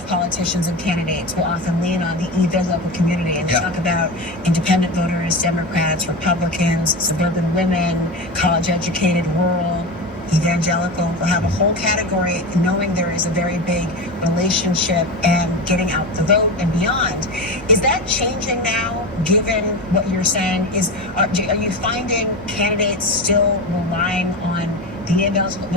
most politicians and candidates will often lean on the evangelical community and talk about independent voters, Democrats, Republicans, suburban women, college-educated, rural, evangelical. We'll have a whole category knowing there is a very big relationship and getting out the vote and beyond. Is that changing now, given what you're saying? Are you finding candidates still relying on the evangelical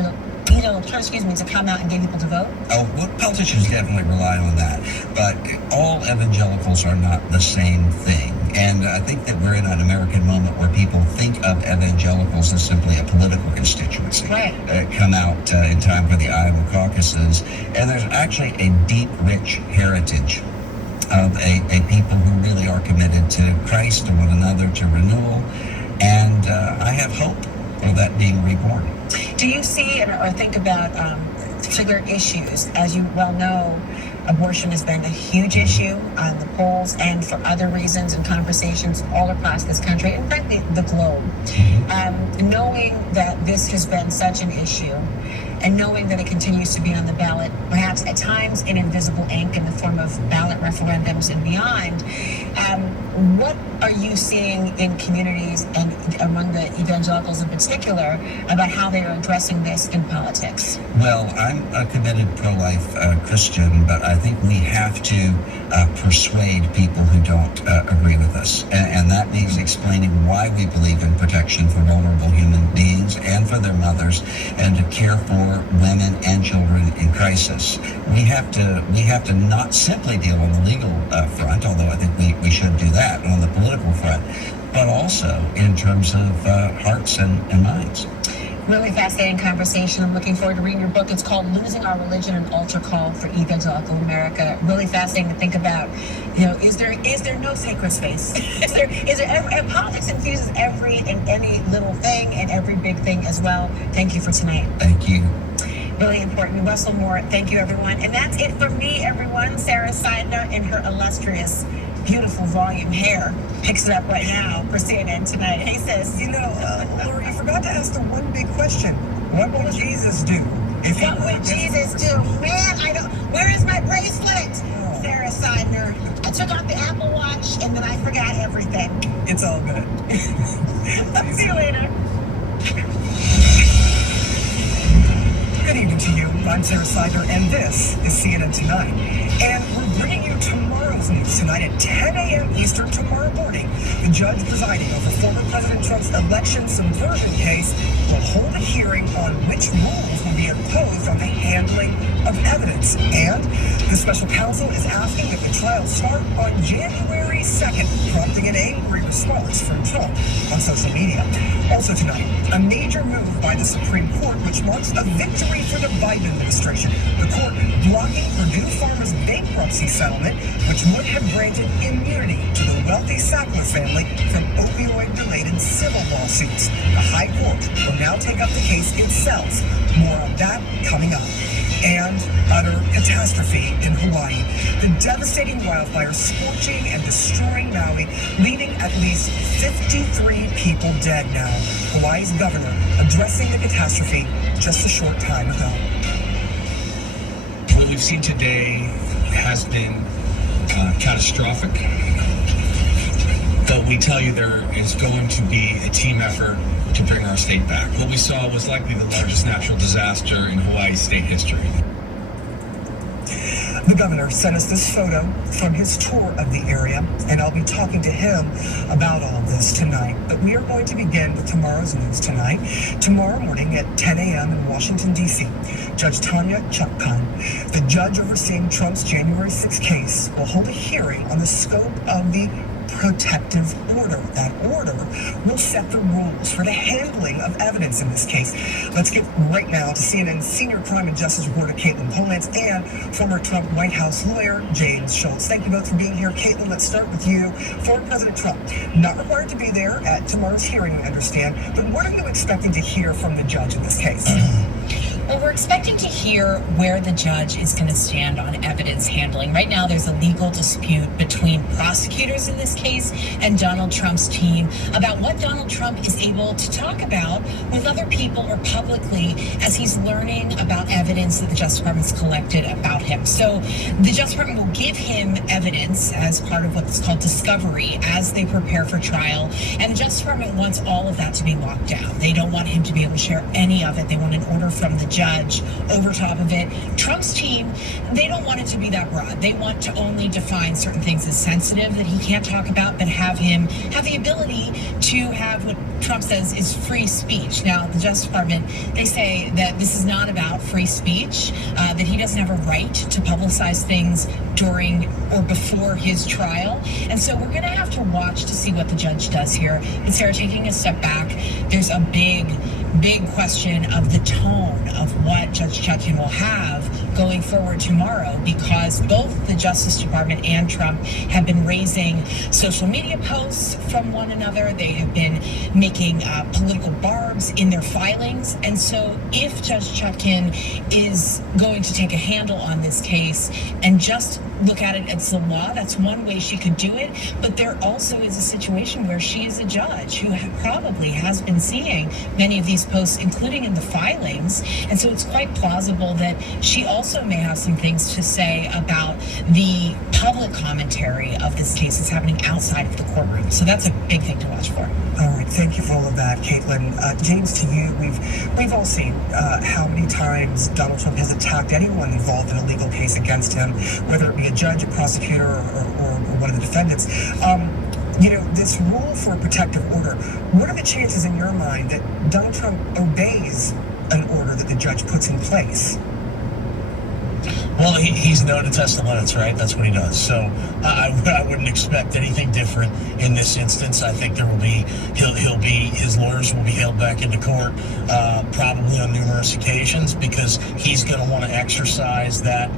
to come out and get people to vote? Oh, well, politicians definitely rely on that, but all evangelicals are not the same thing. And I think that we're in an American moment where people think of evangelicals as simply a political constituency. Right. Come out in time for the Iowa caucuses, and there's actually a deep, rich heritage of a people who really are committed to Christ, to one another, to renewal, and I have hope of that being reborn. Do you see or think about particular issues? As you well know, abortion has been a huge issue on the polls and for other reasons and conversations all across this country and frankly the globe. Knowing that this has been such an issue and knowing that it continues to be on the ballot, perhaps at times in invisible ink in the form of ballot referendums and beyond, what are you seeing in communities and among the evangelicals in particular about how they are addressing this in politics? Well, I'm a committed pro-life Christian, but I think we have to persuade people who don't agree with us. And that means explaining why we believe in protection for vulnerable human beings and for their mothers, and to care for women and children in crisis. We have to not simply deal on the legal front, although I think we should do that on the political front, but also in terms of hearts and minds. Really fascinating conversation. I'm looking forward to reading your book. It's called Losing Our Religion, an Altar Call for Evangelical America. Really fascinating to think about, is there no sacred space? And politics infuses every and any little thing and every big thing as well. Thank you for tonight. Thank you. Really important. Russell Moore, thank you, everyone. And that's it for me, everyone. Sarah Seidner in her illustrious, beautiful volume hair picks it up right now for CNN Tonight. Hey, sis. Laura, you forgot to ask the one big question. What will Jesus do? What would Jesus do? Man, where is my bracelet? Oh. Sarah Seidner. I took off the Apple Watch and then I forgot everything. It's all good. I'll see you later. Good evening to you. I'm Sarah Seidner, and this is CNN Tonight. And we're bringing you tomorrow's news tonight at 10 a.m. Eastern tomorrow morning. The judge presiding over former President Trump's election subversion case will hold a hearing on which rules will be imposed on the handling of evidence. And the special counsel is asking that the trial start on January 2nd, prompting an angry response from Trump on social media. Also tonight, a major move by the Supreme Court, which marks a victory for the Biden administration. The court blocking Purdue Pharma's bankruptcy settlement, which would have granted immunity to the wealthy Sackler family from opioid-related civil lawsuits. The High Court will now take up the case itself. More on that coming up. And utter catastrophe in Hawaii. The devastating wildfires scorching and destroying Maui, leaving at least 53 people dead now. Hawaii's governor addressing the catastrophe just a short time ago. What we've seen today has been catastrophic, but we tell you there is going to be a team effort to bring our state back. What we saw was likely the largest natural disaster in Hawaii's state history. The governor sent us this photo from his tour of the area, and I'll be talking to him about all of this tonight. But we are going to begin with tomorrow's news tonight. Tomorrow morning at 10 a.m. in Washington, D.C., Judge Tanya Chutkan, the judge overseeing Trump's January 6th case, will hold a hearing on the scope of the protective order. That order will set the rules for the handling of evidence in this case. Let's get right now to CNN Senior Crime and Justice reporter Caitlin Polantz and former Trump White House lawyer James Schultz. Thank you both for being here. Caitlin, let's start with you. Former President Trump, not required to be there at tomorrow's hearing, we understand, but what are you expecting to hear from the judge in this case? Well, we're expecting to hear where the judge is going to stand on evidence handling. Right now, there's a legal dispute between prosecutors in this case and Donald Trump's team about what Donald Trump is able to talk about with other people or publicly as he's learning about evidence that the Justice Department's collected about him. So the Justice Department will give him evidence as part of what's called discovery as they prepare for trial. And the Justice Department wants all of that to be locked down. They don't want him to be able to share any of it. They want an order from the judge over top of it. Trump's team, they don't want it to be that broad. They want to only define certain things as sensitive that he can't talk about, but have him have the ability to have what Trump says is free speech. Now, the Justice Department, they say that this is not about free speech, that he doesn't have a right to publicize things during or before his trial. And so we're going to have to watch to see what the judge does here. And Sarah, taking a step back, there's a big question of the tone of what Judge Chutkan will have going forward tomorrow, because both the Justice Department and Trump have been raising social media posts from one another. They have been making political barbs in their filings. And so if Judge Chutkan is going to take a handle on this case and just look at it as the law, that's one way she could do it. But there also is a situation where she is a judge who probably has been seeing many of these posts, including in the filings. And so it's quite plausible that she also may have some things to say about the public commentary of this case that's happening outside of the courtroom. So that's a big thing to watch for. All right, thank you for all of that, Caitlin. James, to you, we've all seen how many times Donald Trump has attacked anyone involved in a legal case against him, whether it be a judge, a prosecutor, or one of the defendants. This rule for a protective order, what are the chances in your mind that Donald Trump obeys an order that the judge puts in place? Well, he's known to test the limits, right? That's what he does. So I wouldn't expect anything different in this instance. I think his lawyers will be hailed back into court probably on numerous occasions, because he's going to want to exercise that,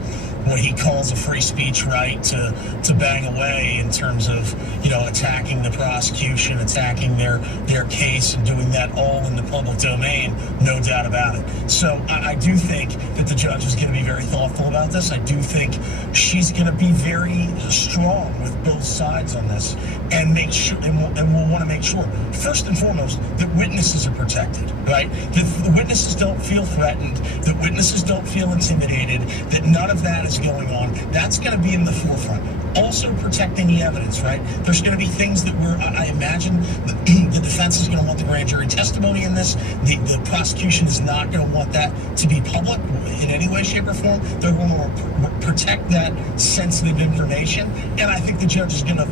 what he calls a free speech right, to bang away in terms of, attacking the prosecution, attacking their case, and doing that all in the public domain, no doubt about it. So I do think that the judge is going to be very thoughtful about this. I do think she's going to be very strong with both sides on this, and make sure, and we'll want to make sure, first and foremost, that witnesses are protected, right? That the witnesses don't feel threatened, that witnesses don't feel intimidated, that none of that is going on. That's going to be in the forefront. Also protecting the evidence, right? There's going to be things that I imagine the defense is going to want the grand jury testimony in this. The prosecution is not going to want that to be public in any way, shape, or form. They're going to protect that sensitive information, and I think the judge is going to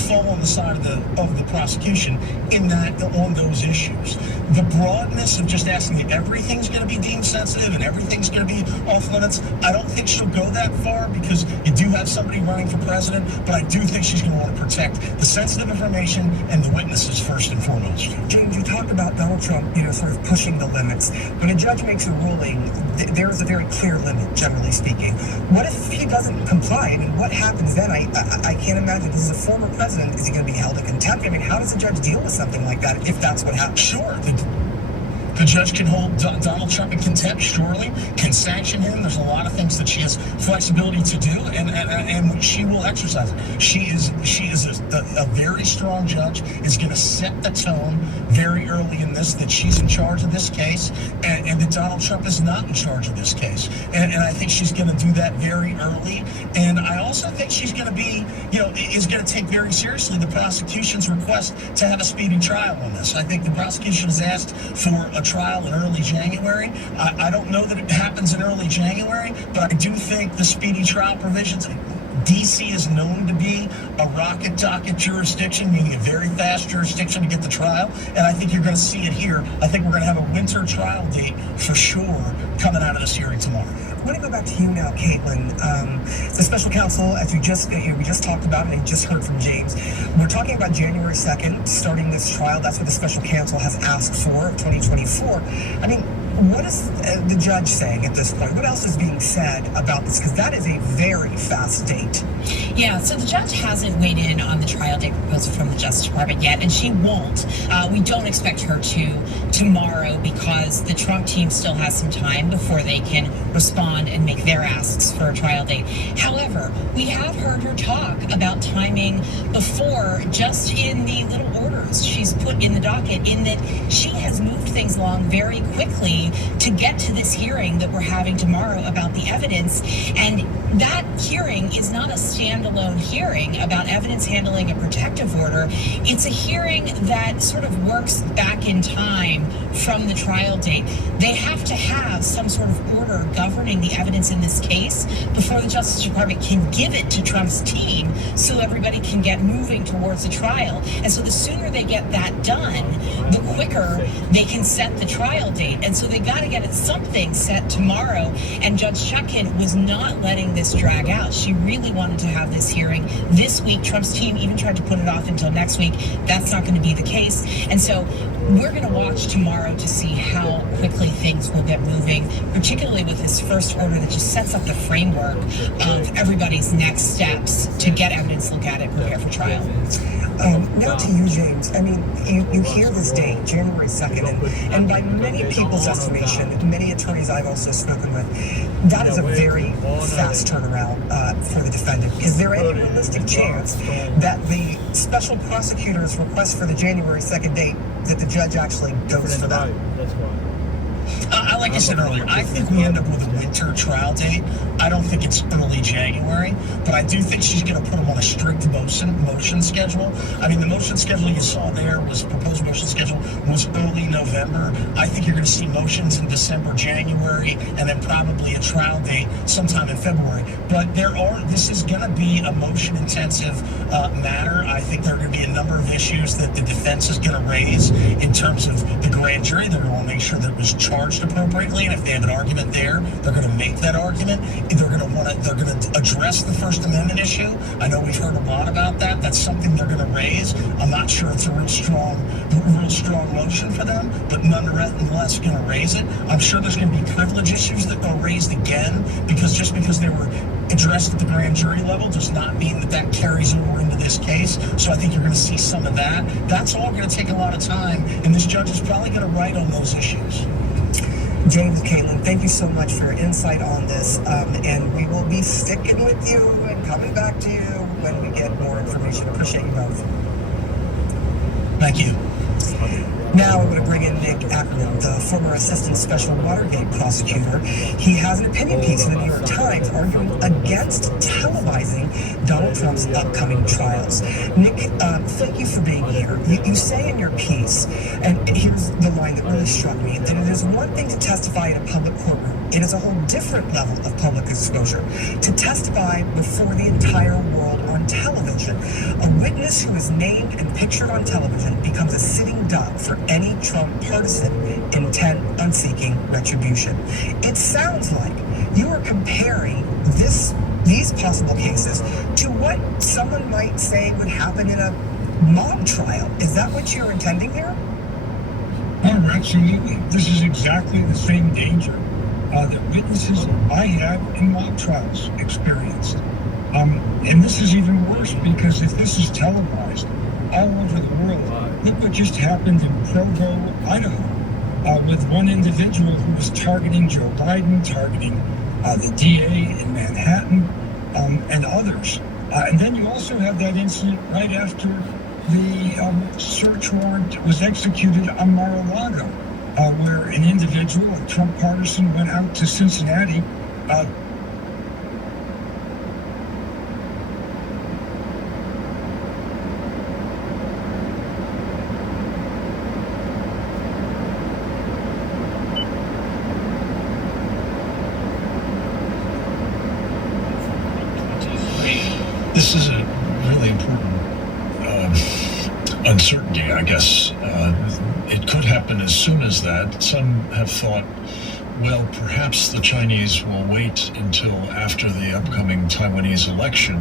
fall on the side of the prosecution on those issues. The broadness of just asking that everything's going to be deemed sensitive and everything's going to be off limits, I don't think she'll go that far, because you do have somebody running for president, but I do think she's going to want to protect the sensitive information and the witnesses first and foremost. James, you talked about Donald Trump, sort of pushing the limits. When a judge makes a ruling, there is a very clear limit, generally speaking. What if he doesn't comply? I mean, what happens then? I can't imagine. This is a former president. Is he going to be held in contempt? I mean, how does a judge deal with something like that if that's what happens? Sure. The judge can hold Donald Trump in contempt, surely, can sanction him. There's a lot of things that she has flexibility to do, and she will exercise it. She is a very strong judge, is going to set the tone very early in this, that she's in charge of this case, and that Donald Trump is not in charge of this case. And I think she's going to do that very early. And I also think she's going to be, is going to take very seriously the prosecution's request to have a speedy trial on this. I think the prosecution has asked for a trial in early January. I don't know that it happens in early January, but I do think the speedy trial provisions, D.C. is known to be a rocket docket jurisdiction, meaning a very fast jurisdiction to get the trial, and I think you're going to see it here. I think we're going to have a winter trial date for sure coming out of this hearing tomorrow. I want to go back to you now, Caitlin. The special counsel, as we just talked about, and you just heard from James, we're talking about January 2nd, starting this trial. That's what the special counsel has asked for, 2024. I mean, what is the judge saying at this point? What else is being said said about this? Because that is a very fast date. Yeah, so the judge hasn't weighed in on the trial date proposal from the Justice Department yet, and she won't. We don't expect her to tomorrow because the Trump team still has some time before they can respond and make their asks for a trial date. However, we have heard her talk about timing before, just in the little orders she's put in the docket, in that she has moved things along very quickly to get to this hearing that we're having tomorrow about the evidence. And that hearing is not a standalone hearing about evidence handling a protective order. It's a hearing that sort of works back in time from the trial date. They have to have some sort of order governing the evidence in this case before the Justice Department can give it to Trump's team so everybody can get moving towards the trial. And so the sooner they get that done, the quicker they can set the trial date. And so they got to get something set tomorrow. And Judge Chutkan was not letting this drag out. She really wanted to have this hearing this week. Trump's team even tried to put it off until next week. That's not going to be the case. And so we're going to watch tomorrow to see how quickly things will get moving, particularly with this first order that just sets up the framework of everybody's next steps to get evidence, look at it, prepare for trial. Now to you, James. I mean, you hear this date, January 2nd, and by many people's estimation, many attorneys I've also spoken with, that is a very fast turnaround for the defendant. Is there any realistic chance that the special prosecutor's request for the January 2nd date, that the judge actually goes for that? Like I said earlier, I think we end up with a winter trial date. I don't think it's early January, but I do think she's going to put them on a strict motion schedule. I mean, the motion schedule you saw there was proposed motion schedule was early November. I think you're going to see motions in December, January, and then probably a trial date sometime in February. But this is going to be a motion intensive matter. I think there are going to be a number of issues that the defense is going to raise in terms of the grand jury. They're going to want to make sure that it was charged appropriately, and if they have an argument there, they're going to make that argument. They're going to address the First Amendment issue. I know we've heard a lot about that. That's something they're going to raise. I'm not sure it's a real strong motion for them, but nonetheless going to raise it. I'm sure there's going to be privilege issues that are raised again, because just because they were addressed at the grand jury level does not mean that carries over into this case. So I think you're going to see some of that. That's all going to take a lot of time, and this judge is probably going to write on those issues. James, Caitlin, thank you so much for your insight on this, and we will be sticking with you and coming back to you when we get more information. Appreciate you both. Thank you. Now we're going to bring in Nick Ackerman, the former assistant special Watergate prosecutor. He has an opinion piece in the New York Times arguing against televising Donald Trump's upcoming trials. Nick, thank you for being here. You say in your piece, and here's the line that really struck me, that it is one thing to testify in a public courtroom. It is a whole different level of public exposure to testify before the entire world on television. A witness who is named and pictured on television becomes a sitting duck for any Trump partisan intent on seeking retribution. It sounds like you are comparing these possible cases to what someone might say would happen in a mob trial. Is that what you're intending here? Oh, absolutely. This is exactly the same danger that witnesses I have in mob trials experienced. And this is even worse, because if this is televised all over the world, look what just happened in Provo, Idaho, with one individual who was targeting Joe Biden, targeting the DA in Manhattan, and others. And then you also have that incident right after the search warrant was executed on Mar-a-Lago, where an individual, a Trump partisan, went out to Cincinnati This is a really important uncertainty, I guess. It could happen as soon as that. Some have thought, well, perhaps the Chinese will wait until after the upcoming Taiwanese election,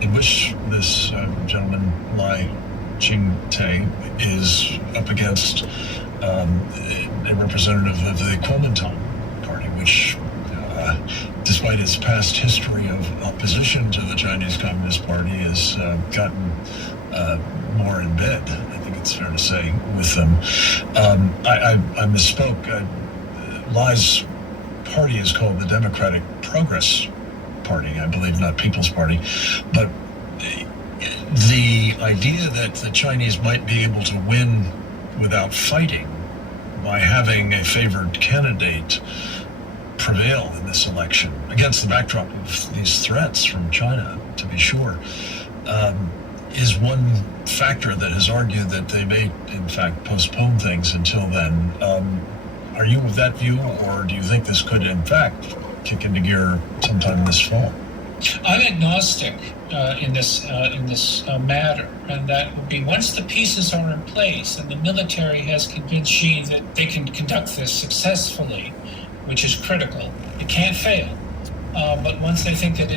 in which this gentleman, Lai Ching-te, is up against a representative of the Kuomintang party, which despite its past history of opposition to the Chinese Communist Party, has gotten more in bed, I think it's fair to say, with them. I misspoke. Lai's party is called the Democratic Progress Party, I believe, not People's Party. But the idea that the Chinese might be able to win without fighting by having a favored candidate prevail in this election, against the backdrop of these threats from China, to be sure, is one factor that has argued that they may, in fact, postpone things until then. Are you of that view, or do you think this could, in fact, kick into gear sometime this fall? I'm agnostic in this matter, and that would be once the pieces are in place and the military has convinced Xi that they can conduct this successfully, which is critical. It can't fail, but once they think that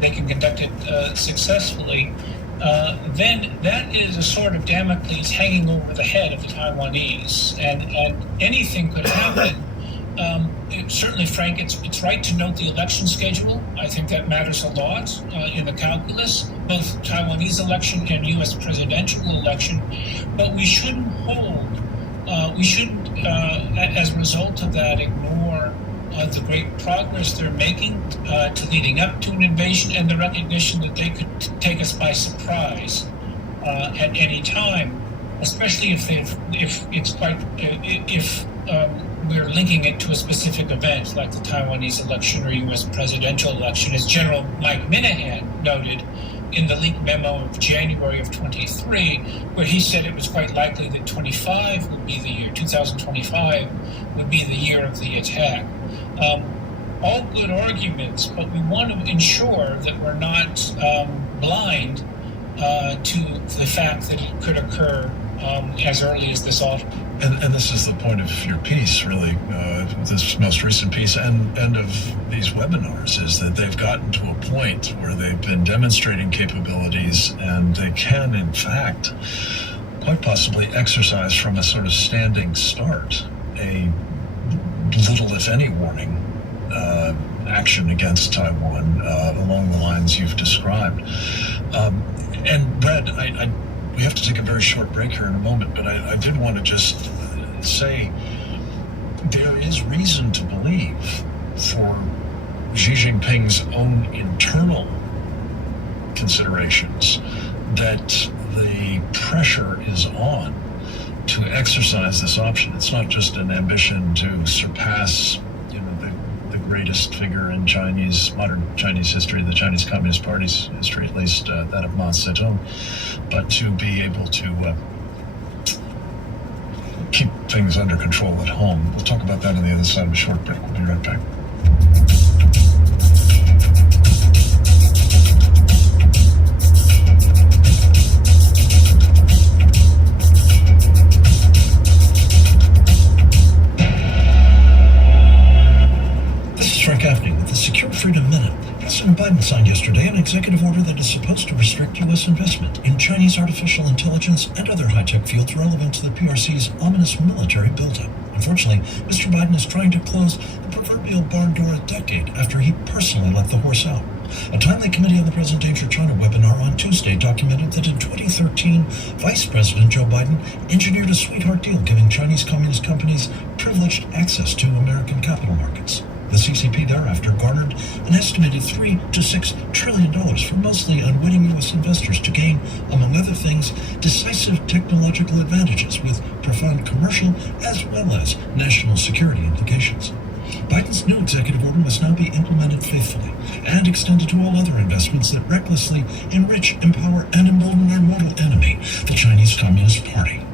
they can conduct it successfully, then that is a sort of Damocles hanging over the head of the Taiwanese, and anything could happen. Certainly, Frank, it's right to note the election schedule. I think that matters a lot in the calculus, both Taiwanese election and U.S. presidential election. But we shouldn't as a result of that, ignore the great progress they're making to leading up to an invasion, and the recognition that they could take us by surprise at any time, especially if we're linking it to a specific event like the Taiwanese election or U.S. presidential election, as General Mike Minahan noted in the leaked memo of January of 23, where he said it was quite likely that 2025 would be the year of the attack. All good arguments, but we want to ensure that we're not blind to the fact that it could occur as early as this autumn. And this is the point of your piece, really, this most recent piece, and of these webinars, is that they've gotten to a point where they've been demonstrating capabilities, and they can, in fact, quite possibly exercise from a sort of standing start a little, if any, warning action against Taiwan along the lines you've described. And Brad, we have to take a very short break here in a moment, but I did want to just say there is reason to believe, for Xi Jinping's own internal considerations, that the pressure is on to exercise this option. It's not just an ambition to surpass, the greatest figure in modern Chinese history, the Chinese Communist Party's history, at least that of Mao Zedong, but to be able to keep things under control at home. We'll talk about that on the other side of a short break. We'll be right back. Secure Freedom Minute. President Biden signed yesterday an executive order that is supposed to restrict U.S. investment in Chinese artificial intelligence and other high-tech fields relevant to the PRC's ominous military buildup. Unfortunately, Mr. Biden is trying to close the proverbial barn door a decade after he personally let the horse out. A timely Committee on the Present Danger China webinar on Tuesday documented that in 2013, Vice President Joe Biden engineered a sweetheart deal giving Chinese communist companies privileged access to American capital markets. The CCP thereafter garnered an estimated $3 to $6 trillion from mostly unwitting U.S. investors to gain, among other things, decisive technological advantages with profound commercial as well as national security implications. Biden's new executive order must now be implemented faithfully and extended to all other investments that recklessly enrich, empower, and embolden our mortal enemy, the Chinese Communist Party.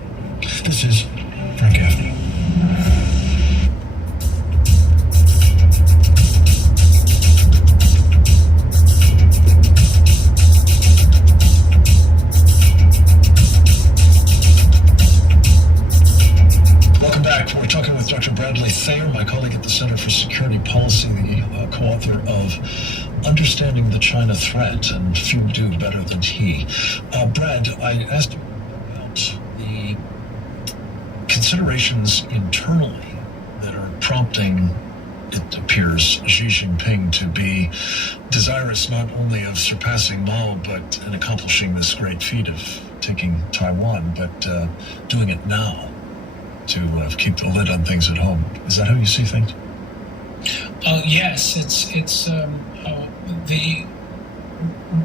This is Frank Gaffney. Dr. Bradley Thayer, my colleague at the Center for Security Policy, the co-author of Understanding the China Threat, and few do better than he. Brad, I asked you about the considerations internally that are prompting it appears Xi Jinping to be desirous not only of surpassing Mao, but in accomplishing this great feat of taking Taiwan, but doing it now to keep the lid on things at home. Is that how you see things? Yes,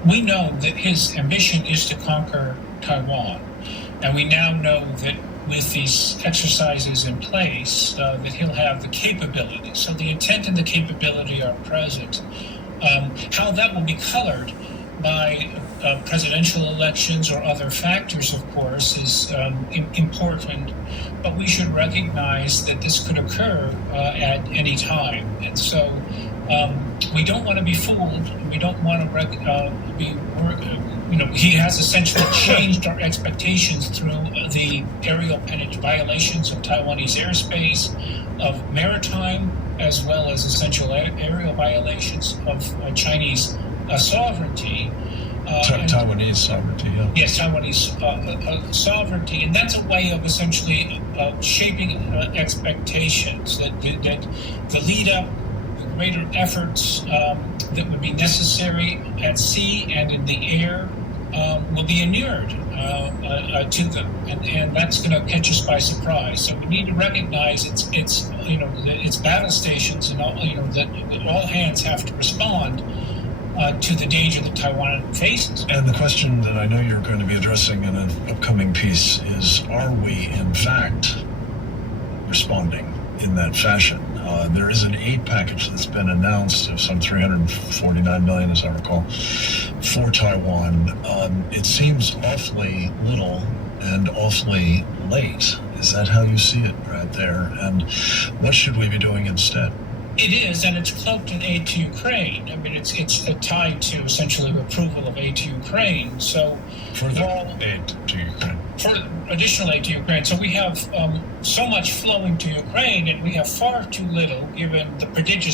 we know that his ambition is to conquer Taiwan, and we now know that with these exercises in place, that he'll have the capability. So the intent and the capability are present. How that will be colored by presidential elections or other factors, of course, is important. But we should recognize that this could occur at any time, and so we don't want to be fooled. We don't want to he has essentially changed our expectations through the aerial violations of Taiwanese airspace, of maritime, as well as essential aerial violations of Chinese sovereignty. Taiwanese sovereignty, yeah. Yes, Taiwanese sovereignty, and that's a way of essentially shaping expectations that the lead up, the greater efforts that would be necessary at sea and in the air will be inured to them, and that's going to catch us by surprise. So we need to recognize it's battle stations, and that all hands have to respond to the danger that Taiwan faces. And the question that I know you're going to be addressing in an upcoming piece is, are we in fact responding in that fashion? There is an aid package that's been announced of some $349 million, as I recall, for Taiwan. It seems awfully little and awfully late. Is that how you see it, Brad, there? And what should we be doing instead? It is, and it's cloaked in aid to Ukraine. I mean, it's tied to essentially approval of aid to Ukraine. So Further aid to Ukraine. For additional aid to Ukraine. So we have so much flowing to Ukraine, and we have far too little, given the prodigious